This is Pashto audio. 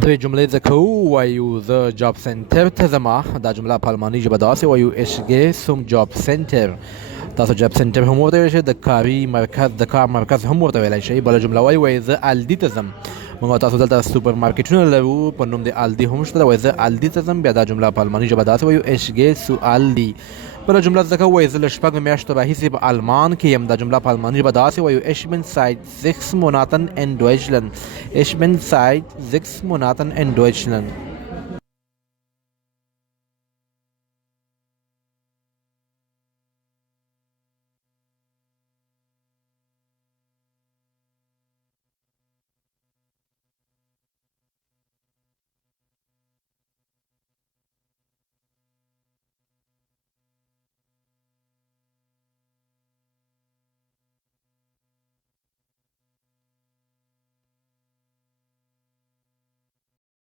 دوی جملې ځکه ووایو زه جاب سنټر ته ځمه. دا جمله په الماني ژبه داسې وایو ich gehe zum Job Center. تاسو جاب سنټر هم ورته ویلی شئ، د کار مرکز هم ورته ویلی شئ. بله جمله وایي زه الدي ته ځم. موږ او تاسو دلته سوپر مارکیټونه لرو په نوم د الدي هم شته. وایي زه الدي ته ځم. بیا دا جمله په الماني ژبه داسې وایو ich gehe zu Aldi. بله جمله ځکه وایي زه له 6 میاشتو راهیسې په آلمان کې یم. دا جمله په الماني ژبه داسې وایو ich bin seit 6 Monaten in Deutschland. Ich bin seit 6 Monaten in Deutschland.